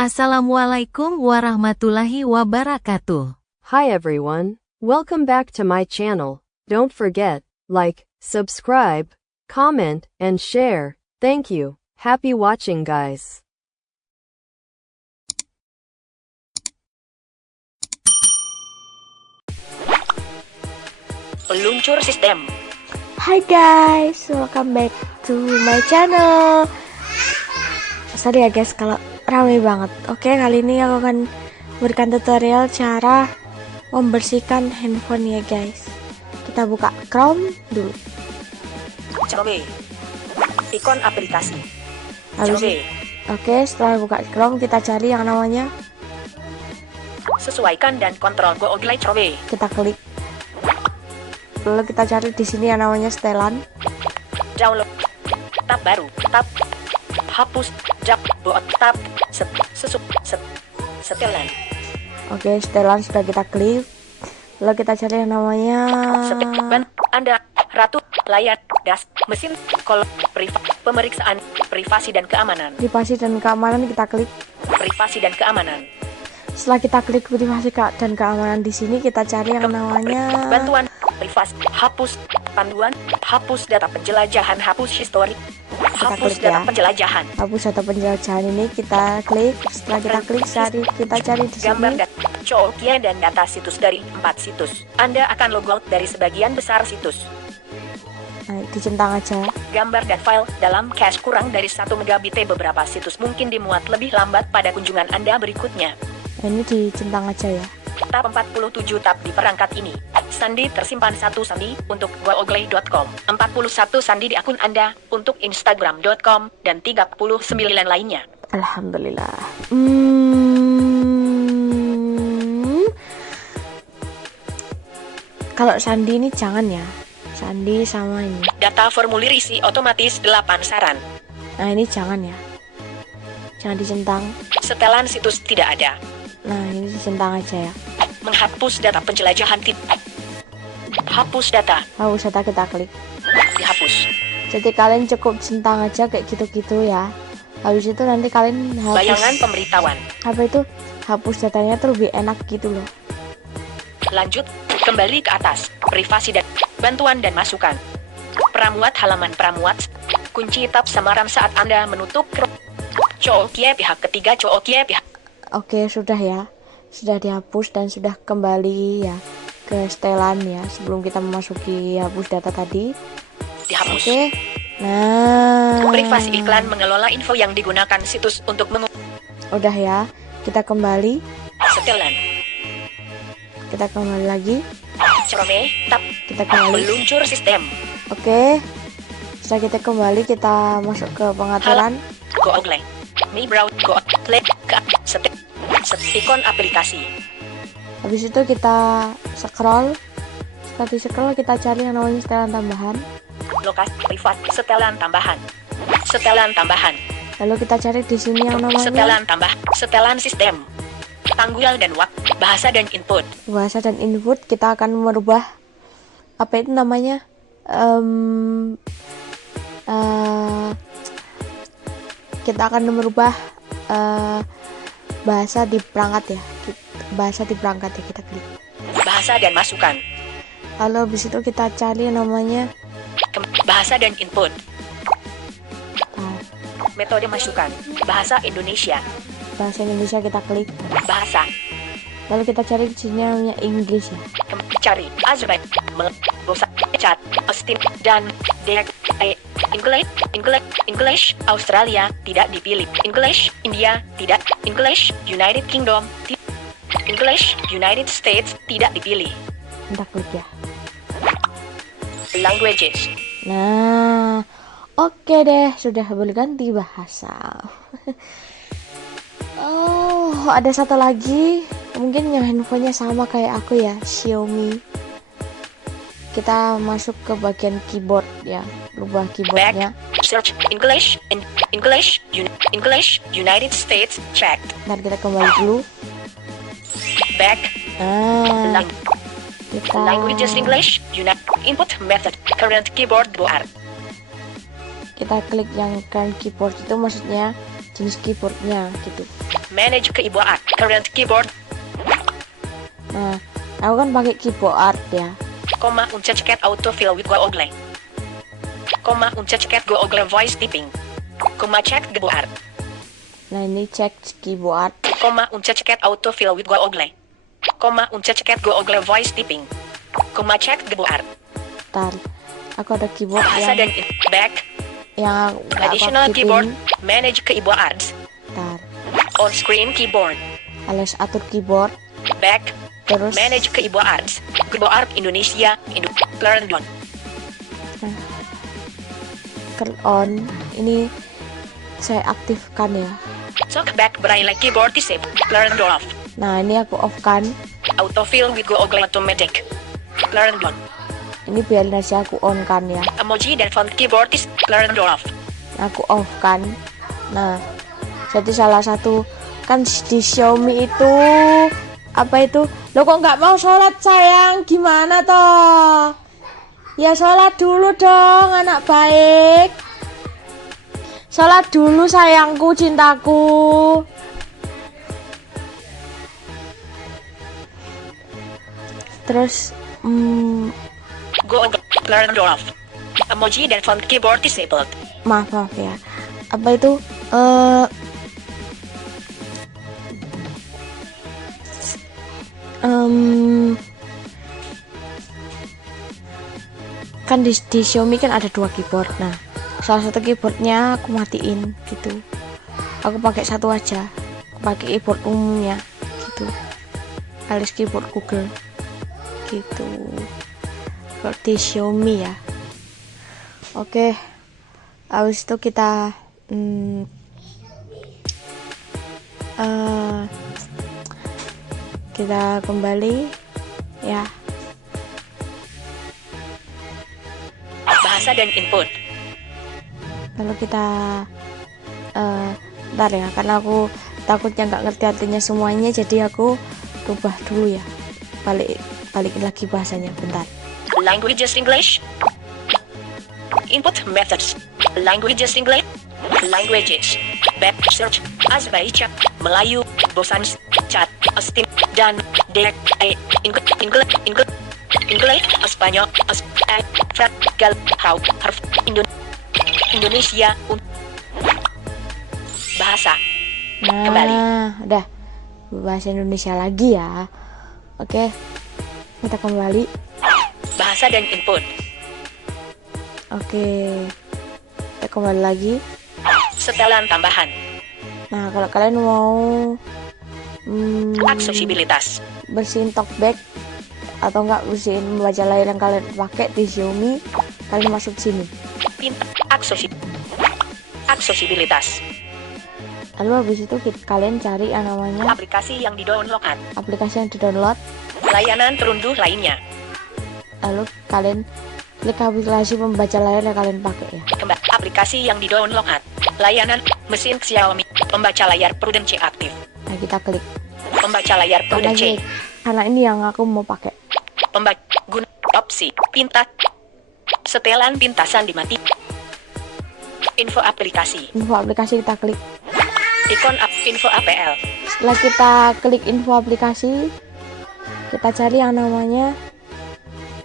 Assalamualaikum warahmatullahi wabarakatuh. Hi everyone, welcome back to my channel. Don't forget, like, subscribe, comment, and share. Thank you. Happy watching guys. Peluncur sistem. Hi guys, welcome back to my channel. Sorry ya guys kalau rame banget. Oke, kali ini aku akan berikan tutorial cara membersihkan handphone ya guys. Kita buka Chrome dulu. Coba ikon aplikasi. Habis, oke, setelah buka Chrome kita cari yang namanya Sesuaikan dan kontrol Google Chrome. kita klik. Lalu kita cari di sini yang namanya setelan. Download. Tab baru. Tab. Hapus. Tab. Setelan. Oke, setelan sudah kita klik. Lalu kita cari yang namanya Setelan. Anda. Ratu. Layar. Das. Mesin. Kolom. Pemeriksaan. Privasi dan keamanan. privasi dan keamanan, kita klik. Privasi dan keamanan. Setelah kita klik privasi dan keamanan di sini, kita cari yang namanya Bantuan. Privasi. Hapus. Panduan. Hapus data penjelajahan. Hapus history. Hapus klik data ya. penjelajahan. hapus data penjelajahan ini kita klik. Setelah kita klik, kita cari di Gambar sini dan cookie dan data situs dari 4 situs. Anda akan logout dari sebagian besar situs. nah, dicentang aja. Gambar dan file dalam cache kurang dari 1 megabit. Beberapa situs mungkin dimuat lebih lambat pada kunjungan Anda berikutnya. Nah, ini dicentang aja ya. Tab 47 tab di perangkat ini. Sandi tersimpan 1 sandi untuk google.com, 41 sandi di akun Anda untuk instagram.com, dan 39 lainnya. Alhamdulillah. Kalau sandi ini jangan ya. Sandi sama ini. Data formulir isi otomatis 8 saran. Nah, ini jangan ya. Jangan dicentang. Setelan situs tidak ada. Nah, ini dicentang aja ya. Menghapus data penjelajahan tip. Hapus data. Hapus data kita klik. Dihapus. Jadi kalian cukup centang aja kayak gitu-gitu ya. Habis itu nanti kalian hapus. Bayangan pemberitahuan. Apa itu? Hapus datanya tuh lebih enak gitu loh. Lanjut, kembali ke atas. Privasi dan bantuan dan masukan. Pramuat halaman pramuat. Kunci tab samaran saat Anda menutup. Cookie pihak ketiga. Cookie pihak. Oke, sudah ya. Sudah dihapus dan sudah kembali ya ke setelan ya. Sebelum kita memasuki hapus data tadi. Dihapus. Oke. Nah, Privasi iklan mengelola info yang digunakan situs untuk udah ya. Kita kembali. setelan. Kita kembali lagi. Chrome tab. Kita kembali. Peluncur sistem. Oke. Setelah kita kembali, kita masuk ke pengaturan. Google. Mi browse. Google. Ikon aplikasi. Habis itu kita scroll. Setelah di scroll, kita cari yang namanya setelan tambahan. Lokasi privat. Setelan tambahan. Setelan tambahan. Lalu kita cari di sini yang namanya Setelan tambah. Setelan sistem. Tanggal dan waktu. Bahasa dan input. bahasa dan input. Kita akan merubah apa itu namanya, kita akan merubah bahasa di perangkat ya. Bahasa di perangkat ya, kita klik. Bahasa dan masukan. Lalu habis itu kita cari yang namanya Bahasa dan input. ah, Metode masukan. Bahasa Indonesia. bahasa Indonesia, kita klik. Bahasa. Lalu kita cari di sini yang namanya English ya. Cari Azrek. Bosa. Chat. Austin. Dan Dek. English. Australia. Tidak dipilih. English. India. Tidak. English. United Kingdom. English. United States. Tidak dipilih. Kita klik ya. Languages. Nah, oke deh, sudah berganti bahasa. Oh, ada satu lagi. Mungkin yang handphonenya sama kayak aku ya, Xiaomi. Kita masuk ke bagian keyboard ya, rubah keyboardnya. Search English. English. United States. Check. Ntar kita kembali dulu. Back. Nah, kita Languages English. Input method. Current keyboard bar. kita klik yang current keyboard, itu maksudnya jenis keyboardnya gitu. Manage keyboard. Current keyboard. Nah, aku kan pakai keyboard ya. Uncheck autofill with Google. Uncheck Google voice typing. Check keyboard. Nah, ini cek keyboard. Uncheck autofill with Google. Uncheck Google voice typing. Check keyboard. Ntar, aku ada keyboard Bahasa dan back. yang Additional aku keyboard. keepin. Manage keyboards. Ntar, On screen keyboard. alias atur keyboard. Back. Terus Manage keyboards. Keyboard Indonesia. Learn on. turn on. Ini saya aktifkan ya. Talkback Braille keyboard disable. Learn off. Nah, ini aku off kan. Autofill with Google automatic. Learn on. Ini biarin aja aku on kan ya. Emoji dan font keyboard is learn off. Aku off kan. Nah, jadi salah satu kan di Xiaomi itu apa itu? Lo kok nggak mau sholat sayang? Gimana toh? Ya sholat dulu dong, anak baik. Sholat dulu sayangku, cintaku. Terus, Go learn off. Emoji dan font keyboard disabled. maaf ya. Apa itu? Kan di Xiaomi kan ada 2 keyboard. Nah, salah satu keyboardnya aku matiin gitu. Aku pakai satu aja. Aku pakai keyboard umumnya gitu. Alias keyboard Google gitu. Kalau di Xiaomi ya. Oke. Habis itu kita kita kembali ya. Bahasa dan input. Lalu kita ntar ya, karena aku takutnya nggak ngerti artinya semuanya, jadi aku rubah dulu ya, balikin lagi bahasanya. Bentar. Languages English. Input methods. Languages English. Languages. Back search. Azerbaijab, Melayu, Bosans, Chat, Astin, dan Dek, English, Espanyol, Gal, How, Harf, Indonesia, bahasa. Nah, Kembali. udah bahasa Indonesia lagi ya. Oke, kita kembali. Bahasa dan input. Oke, kita kembali lagi. Setelan tambahan. Nah, kalau kalian mau Aksesibilitas. bersihin talkback atau enggak bersihin membaca layar yang kalian pakai di Xiaomi, kalian masuk sini. Pintar. Aksesibilitas. Lalu habis itu kalian cari yang namanya Aplikasi yang didownloadkan. aplikasi yang di-download. Layanan terunduh lainnya. Lalu kalian klik aplikasi pembaca layar yang kalian pakai ya. Kembali. Aplikasi yang didownloadkan. Layanan mesin Xiaomi. Pembaca layar Prudence aktif. Nah, kita klik. Pembaca layar Prudence. Karena ini yang aku mau pakai. Pembaca guna opsi pintas. Setelan pintasan dimati. Info aplikasi. Info aplikasi kita klik. Ikon info APL. Setelah kita klik info aplikasi, kita cari yang namanya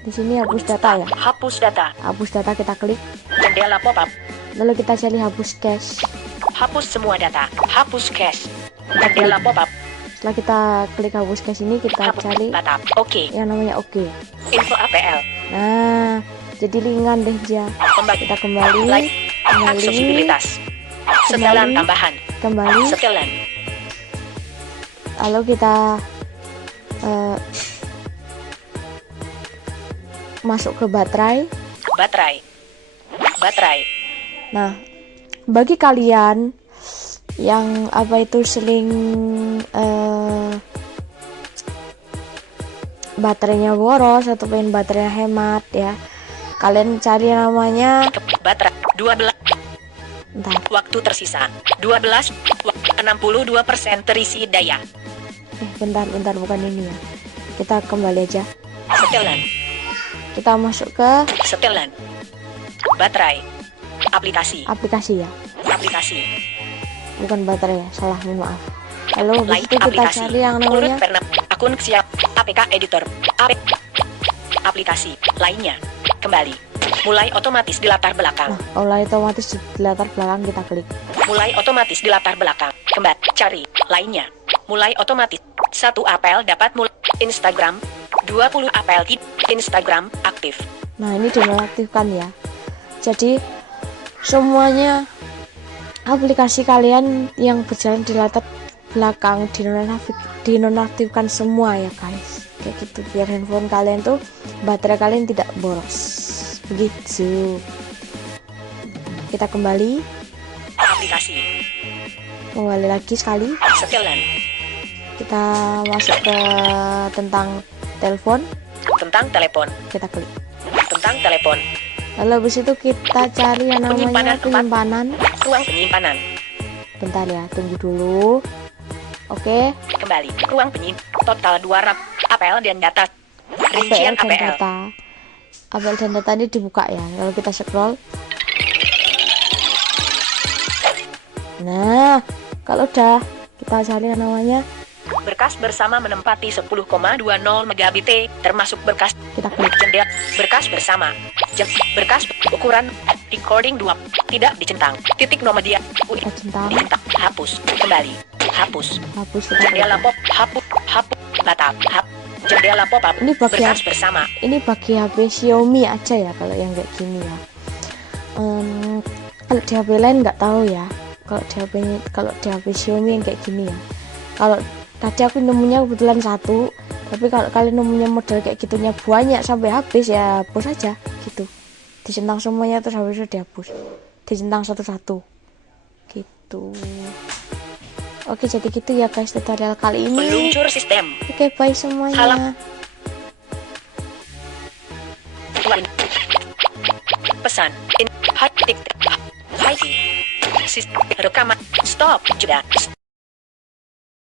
di sini hapus data ya. Hapus data. Hapus data kita klik. Jendela pop-up. Lalu kita cari hapus cache. Hapus semua data. Hapus cache. Jendela pop-up. Setelah kita klik hapus cache ini, kita Hapus cari data. Oke. yang namanya oke. Info APL. Nah, jadi ringan deh ya. Pembaca. Kita kembali, Like. kembali, Aksesibilitas. Setelan tambahan. kembali. Setelan. Lalu kita masuk ke baterai. Baterai. Baterai. Nah, bagi kalian yang apa itu sering baterainya boros atau pengen baterainya hemat ya, kalian cari yang namanya Baterai 12. entar Waktu tersisa 12. 62% terisi daya. bentar bukan ini ya, kita kembali aja, Setelan. kita masuk ke Setelan. Baterai. Aplikasi. aplikasi ya. Aplikasi. bukan baterai ya, salah, mohon maaf. Lalu habis Lain itu kita aplikasi. cari yang Urut namanya pernah. Akun siap. APK editor. Aplikasi lainnya. Kembali. Mulai otomatis di latar belakang. nah, mulai otomatis di latar belakang kita klik. Mulai otomatis di latar belakang. Kembali. Cari. Lainnya. Mulai otomatis. 1 apel dapat mulai. Instagram. 20 apel Instagram aktif. Nah, ini dinonaktifkan ya. Jadi semuanya aplikasi kalian yang berjalan di latar belakang dinonaktifkan semua ya guys. Kayak gitu biar handphone kalian tuh baterai kalian tidak boros. Begitu. Kita kembali Aplikasi. lagi sekali. Setelan. Kita masuk ke tentang telepon. Tentang telepon. Kita klik. Tentang telepon. Lalu habis itu kita cari yang namanya penyimpanan. Ruang penyimpanan. Bentar ya, tunggu dulu. Oke, Kembali. Ruang penyimpanan. Total 2 apel dan data. APL Rincian dan APL. data. APL dan data ini dibuka ya. Lalu kita scroll. Nah, kalau udah kita cari yang namanya, Berkas bersama menempati 10,20 megabit, termasuk berkas kita klik. jendela. Berkas bersama. Berkas ukuran recording 2. Tidak dicentang. Titik nomor dia. Kita centang, Dicentang. Hapus. Kembali. Hapus. hapus kita klik. Jendela pop. Hapus. Hapus. Batal. Jendela pop up. Ini bagi Berkas bersama. ini bagi HP Xiaomi aja ya kalau yang kayak gini ya. Kalau di HP lain nggak tahu ya. Kalau di HP Xiaomi yang kayak gini ya. Kalau tadi aku nemunya kebetulan satu, tapi kalau kalian nemunya model kayak gitunya banyak sampai habis ya hapus aja gitu. Dicentang semuanya terus habis itu dihapus. Dicentang satu-satu. Gitu. Oke, jadi gitu ya guys tutorial kali ini. Meluncur sistem. Oke, bye semuanya. Pesan. Hati. Rekaman. Stop. Jeda.